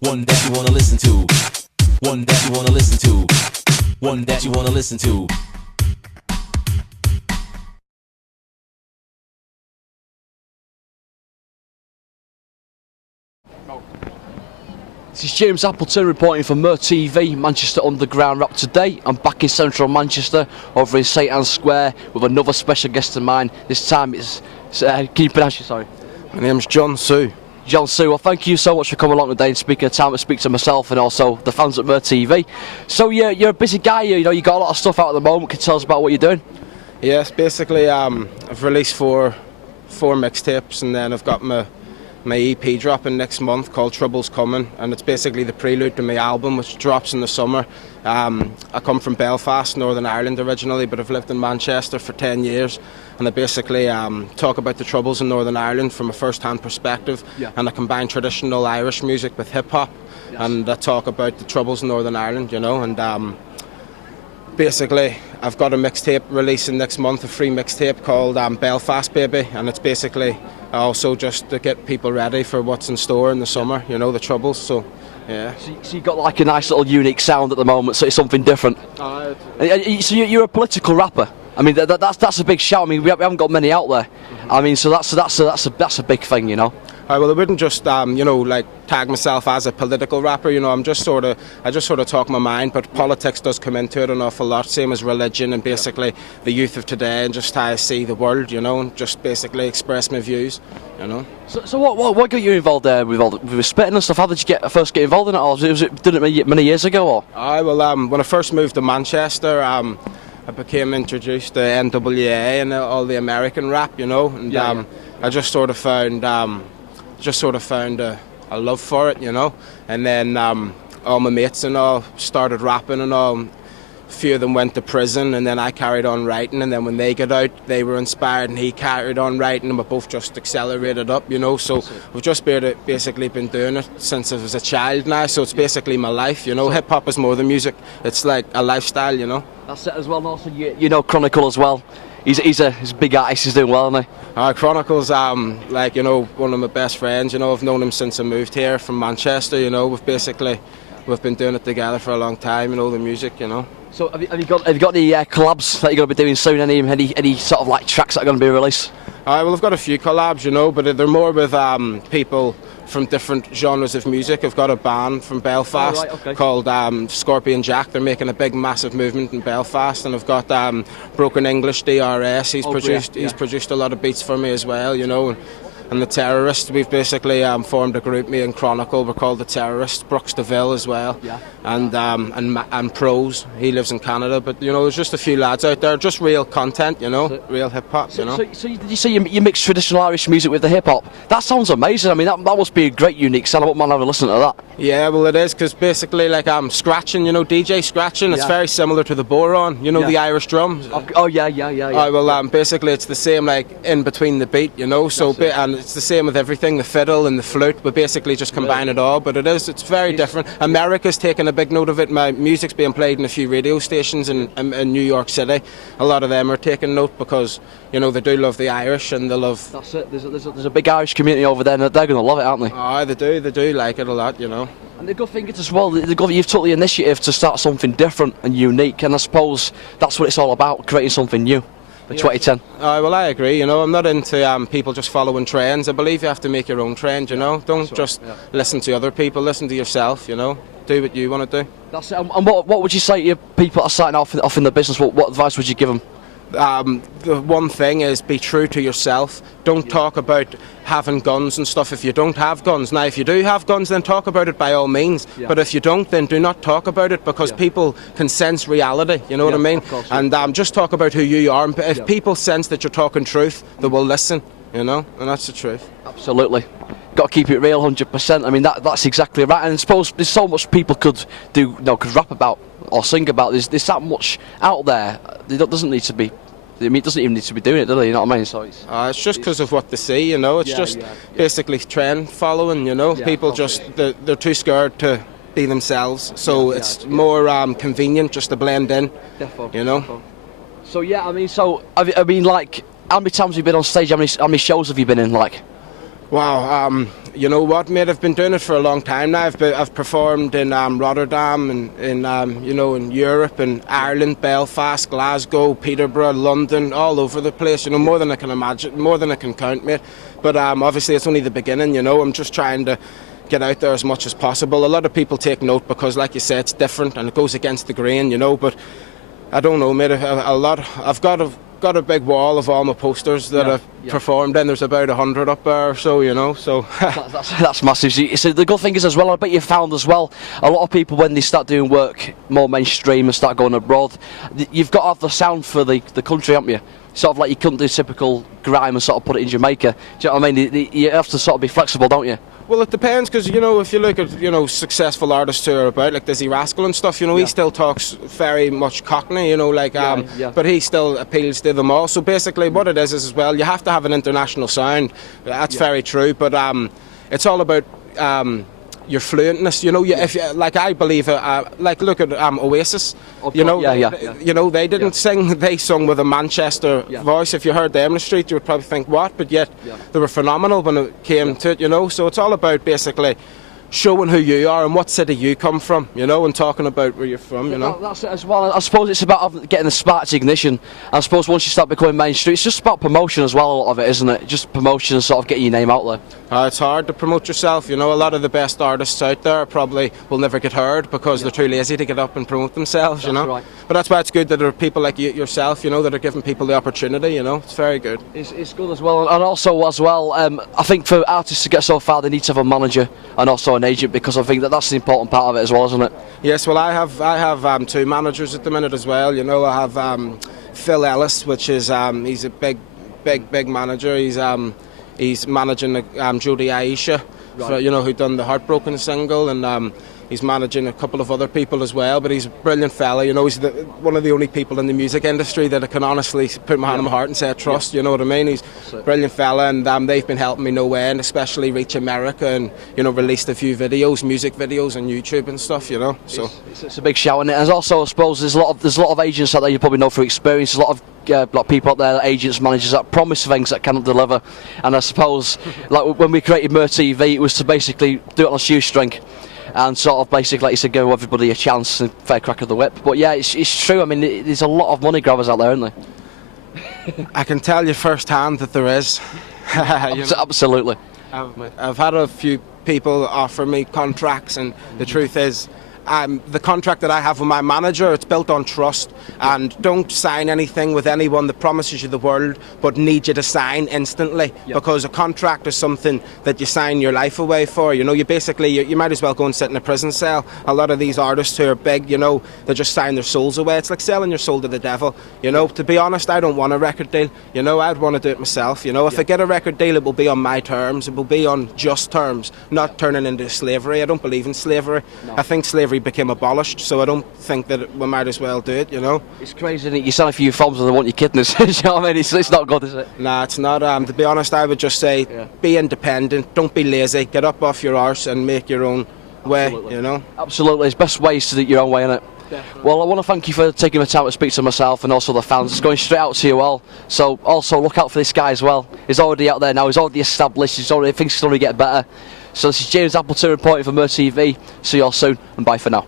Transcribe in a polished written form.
one that you wanna listen to, one that you wanna listen to, one that you wanna listen to. This is James Appleton reporting for TV, Manchester Underground Rap Today. I'm back in central Manchester, over in St Anne's Square, with another special guest of mine. This time it's, can you pronounce it, sorry? My name's Jun Tzu. Jun Tzu, well thank you so much for coming along today and speaking of time to speak to myself and also the fans at TV. So you're a busy guy, you know, you got a lot of stuff out at the moment. Can you tell us about what you're doing? Yes, basically I've released four mixtapes, and then I've got my EP dropping next month called Trouble's Coming, and it's basically the prelude to my album, which drops in the summer. I come from Belfast, Northern Ireland originally, but I've lived in Manchester for 10 years, and I basically talk about the troubles in Northern Ireland from a first-hand perspective, and I combine traditional Irish music with hip-hop, and I talk about the troubles in Northern Ireland, you know, and basically I've got a mixtape releasing next month, a free mixtape called Belfast Baby, and it's basically also just to get people ready for what's in store in the summer, you know, the troubles, so yeah. So you've got like a nice little unique sound at the moment, so it's something different. So you're a political rapper. I mean, that's a big shout. I mean, we haven't got many out there. I mean, so that's a big thing, you know. Well, I wouldn't just you know, like tag myself as a political rapper. You know, I just sort of talk my mind, but politics does come into it an awful lot. Same as religion and basically the youth of today, and just how I see the world. You know, and just basically express my views. You know. So what got you involved there with spitting and stuff? How did you first get involved in it? Or was it did it many years ago? Or? When I first moved to Manchester, I became introduced to NWA and all the American rap. You know, and I just sort of found a love for it, you know, and then all my mates and all started rapping and all. A few of them went to prison, and then I carried on writing, and then when they got out they were inspired and he carried on writing, and we both just accelerated up, you know, so we've just basically been doing it since I was a child now, so it's basically my life, you know. Hip-hop is more than music, it's like a lifestyle, you know. That's it as well, and also you know Chronicle as well. He's a big artist, he's doing well, isn't he? Chronicle's like, you know, one of my best friends, you know. I've known him since I moved here from Manchester, you know. We've been doing it together for a long time, you know, the music, you know. So have you got any collabs that you're going to be doing soon? Any sort of like tracks that are going to be released? Well, I've got a few collabs, you know, but they're more with people from different genres of music. I've got a band from Belfast called Scorpion Jack. They're making a big, massive movement in Belfast, and I've got Broken English DRS. He's produced a lot of beats for me as well, you know. And the Terrorists, we've basically formed a group, me and Chronicle. We're called the Terrorists. Brooks DeVille as well, and Pros. He lives in Canada, but you know, there's just a few lads out there, just real content, you know, real hip hop, you know. So did you say you mix traditional Irish music with the hip hop? That sounds amazing. I mean, that must be a great, unique sound. I wouldn't mind having a listen to that. Yeah, well, it is, because basically, like scratching, you know, DJ scratching. It's very similar to the boron, you know, the Irish drums. Oh yeah. Well, basically, it's the same, like in between the beat, you know. So and it's the same with everything, the fiddle and the flute. We basically just combine it all, but it's very different. America's taken a big note of it. My music's being played in a few radio stations in New York City. A lot of them are taking note because, you know, they do love the Irish, and they love... That's it. There's a big Irish community over there, and they're going to love it, aren't they? Oh, they do like it a lot, you know. And the good thing is as well, you've took the initiative to start something different and unique, and I suppose that's what it's all about, creating something new. For 2010. Well, I agree. You know, I'm not into people just following trends. I believe you have to make your own trend. You know, don't just listen to other people. Listen to yourself. You know, do what you want to do. That's it. And what would you say to people that are starting off in the business? What advice would you give them? The one thing is be true to yourself. Don't talk about having guns and stuff if you don't have guns. Now, if you do have guns, then talk about it by all means. But if you don't, then do not talk about it, because people can sense reality. You know what I mean? Course, and just talk about who you are. If people sense that you're talking truth, they will listen. You know, and that's the truth. Absolutely. Got to keep it real, 100%. I mean, that's exactly right. And I suppose there's so much people could do, could rap about or sing about. There's that much out there. It doesn't need to be. I mean, it doesn't even need to be doing it, does it? You know what I mean? So it's just because of what they see, you know. It's just basically trend following, you know. People they're too scared to be themselves, so it's more convenient just to blend in, you know. So I mean, like, how many times have you been on stage? How many shows have you been in, like? Wow, you know what, mate? I've been doing it for a long time now. I've performed in Rotterdam and in Europe and Ireland, Belfast, Glasgow, Peterborough, London, all over the place. You know, more than I can imagine, more than I can count, mate. But obviously, it's only the beginning. You know, I'm just trying to get out there as much as possible. A lot of people take note because, like you said, it's different and it goes against the grain. You know, but I don't know, mate. I've got a big wall of all my posters that I've performed in. There's about 100 up there or so, you know, so that's massive. So the good thing is as well, I bet you found as well, a lot of people when they start doing work more mainstream and start going abroad, you've got to have the sound for the country, haven't you? Sort of like you couldn't do typical grime and sort of put it in Jamaica. Do you know what I mean? You have to sort of be flexible, don't you? Well, it depends, because, you know, if you look at, you know, successful artists who are about, like Dizzy Rascal and stuff, you know, he still talks very much Cockney, you know, like, but he still appeals to them all. So basically what it is as well, you have to have an international sound. That's very true, but it's all about your fluentness, you know. If you, like, I believe, like, look at Oasis, you know, you know, they didn't sing, they sung with a Manchester voice. If you heard them in the street, you would probably think, what? But yet, they were phenomenal when it came to it, you know. So it's all about basically showing who you are and what city you come from, you know, and talking about where you're from, you know. That's it as well. I suppose it's about getting the spark to ignition. I suppose once you start becoming mainstream, it's just about promotion as well, a lot of it, isn't it? Just promotion and sort of getting your name out there. It's hard to promote yourself, you know. A lot of the best artists out there probably will never get heard because they're too lazy to get up and promote themselves, you know. Right. But that's why it's good that there are people like yourself, you know, that are giving people the opportunity, you know. It's very good. It's good as well. And also as well, I think for artists to get so far, they need to have a manager and also an agent, because I think that's the important part of it as well, isn't it? Yes, well, I have two managers at the minute as well. You know, I have Phil Ellis, which is he's a big manager. He's managing Jodie Aisha, for, you know, who done the Heartbroken single, and he's managing a couple of other people as well. But he's a brilliant fella. You know, he's one of the only people in the music industry that I can honestly put my hand on my heart and say I trust. You know what I mean? He's a brilliant fella, and they've been helping me no end, especially reach America, and, you know, released a few videos, music videos on YouTube and stuff. You know, so it's a big shout, and there's also, I suppose, there's a lot of agents out there you probably know through experience. There's a lot of like people out there, agents, managers that promise things that cannot deliver. And I suppose, like when we created Mer TV, it was to basically do it on a shoestring and sort of basically, like you said, give everybody a chance and fair crack of the whip. But yeah, it's true. I mean, there's a lot of money grabbers out there, isn't there? I can tell you firsthand that there is. Absolutely. I've had a few people offer me contracts, and the truth is, the contract that I have with my manager, it's built on trust, and don't sign anything with anyone that promises you the world but need you to sign instantly, because a contract is something that you sign your life away for. You know, you might as well go and sit in a prison cell. A lot of these artists who are big, you know, they just sign their souls away. It's like selling your soul to the devil. You know, to be honest, I don't want a record deal. You know, I'd want to do it myself. You know, if I get a record deal, it will be on my terms. It will be on just terms, not turning into slavery. I don't believe in slavery. I think slavery became abolished, so I don't think that we might as well do it, you know. It's crazy, isn't it? You sign a few forms and they want your kidneys. You know what I mean? It's not good, is it? Nah, it's not. To be honest, I would just say be independent, don't be lazy, get up off your arse and make your own way, you know. Absolutely, it's best ways to do it your own way, innit? Definitely. Well, I want to thank you for taking the time to speak to myself and also the fans. It's going straight out to you all. So also look out for this guy as well. He's already out there now. He's already established. Things can only get better. So this is James Appleton reporting for Mer TV. See you all soon, and bye for now.